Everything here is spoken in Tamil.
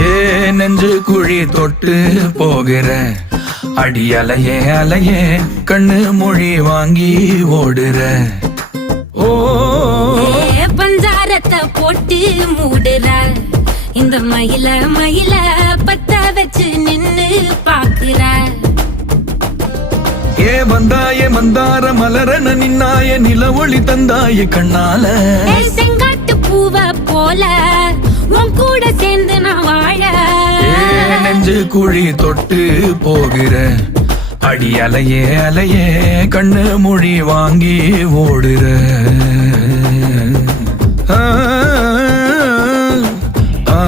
ஏ நெஞ்சு குழி தொட்டு போகிற அடி அலையே அலையே கண்ணு மொழி வாங்கி ஓடுற. ஓ பஞ்சாரத்தை போட்டு மூடுற இந்த மயில மயில பத்த வச்சு நின்னு பாக்குற. ஏ வந்தாய மந்தார மலரன நின்னாய நில ஒளி தந்தாய கண்ணால. செங்காட்டு பூவ போல உன் கூட சேர்ந்து நான் வாழ. நெஞ்சு குழி தொட்டு போகிற அடி அலையே அலையே கண்ணு மொழி வாங்கி ஓடுற. ஆ ஆ